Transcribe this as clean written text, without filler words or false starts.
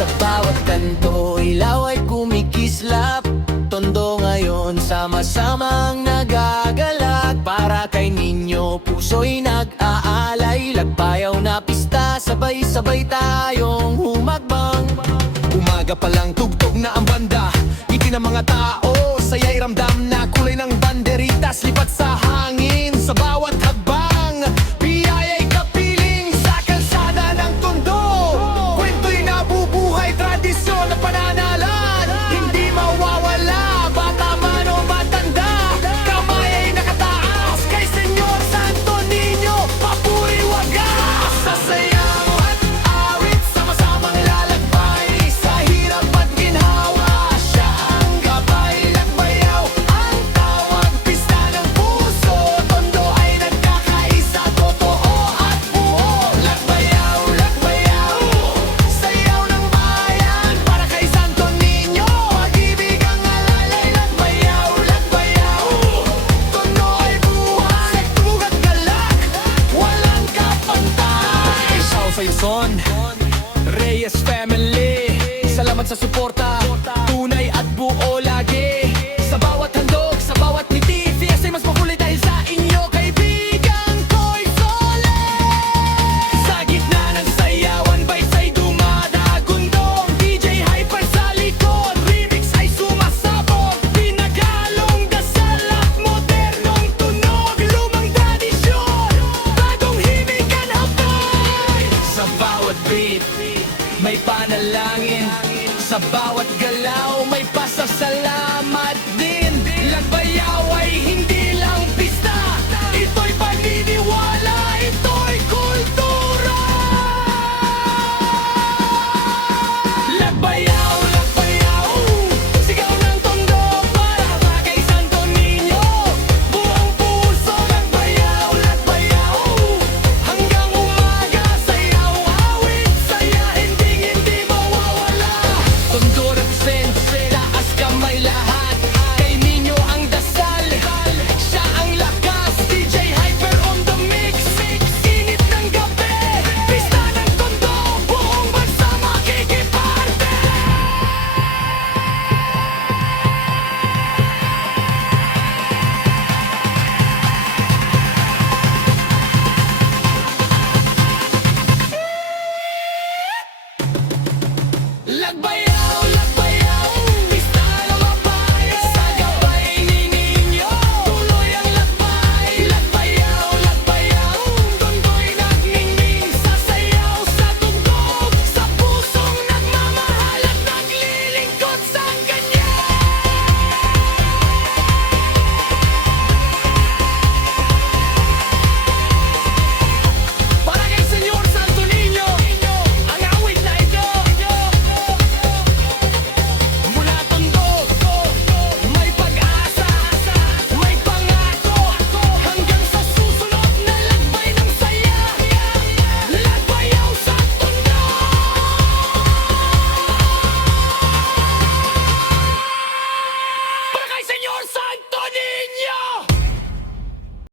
Sa bawat kanto, ilaw ay kumikislap. Tondo ngayon, sama-samang nagagalak. Para kay ninyo, puso'y nag-aalay. Lagpayaw na pista, sabay-sabay tayong humagbang. Umaga pa lang, tugtog na ang banda. Ngiti ng mga tao, saya'y ramdam na. Kulay ng banderitas, lipat sa hangin. Sa bawat hagbang, biyaya'y kapiling sa kalsada ng Tondo. Kwento'y nabubuhay, tradisyon na pananalan. Hindi mawawala, bata man o matanda. Kamay ay nakataas kay Senyor Santo Niño, papuri wagas. Sa sayaw at awit, sama-samang lalakbay. Sa hirap at ginhawa, siya ang gabay. Lagbayaw ang tawag, pista ng puso. Tondo ay nagkakaisa, totoo at buo. Lagbayaw, lagbayaw, sayaw ng bayan. Para kay Santo Niño, pag-ibig ang alalay. Lagbayaw, lagbayaw, Tondo ay buhay. Tugtog at galak, walang kapantay. Isaw sa Luzon, Reyes Family, salamat sa suporta, tunay at buo lagi. Sa bawat handog, sa bawat ngiti, fiyesta'y mas makulit dahil sa inyo, kaibigan ko'y solid. Sa gitna ng sayawan, baysa'y dumadagundong. DJ Hyper sa likod, remix ay sumasabog. Pinagalong dasal at modernong tunog. Lumang tradisyon, bagong himig at hapay. Sa bawat beat, may panalangin. Sa bawat galaw, may pasasalamat din. Lagbayaw ay hindi lang pista, ito'y paniniwala, ito'y kultura. Lagbayaw, lagbayaw, sigaw ng Tondo para kay Santo Niño. Buong puso, lagbayaw, lagbayaw, hanggang umaga, sayaw, awit, saya, hindi mawawala. Tondo represent, taas kamay lahat. Kay Niño ang dasal, siya ang lakas. DJ Hyper on the mix, init ng gabi, pista ng Tondo, buong bansa makikiparte. Lagbayaw!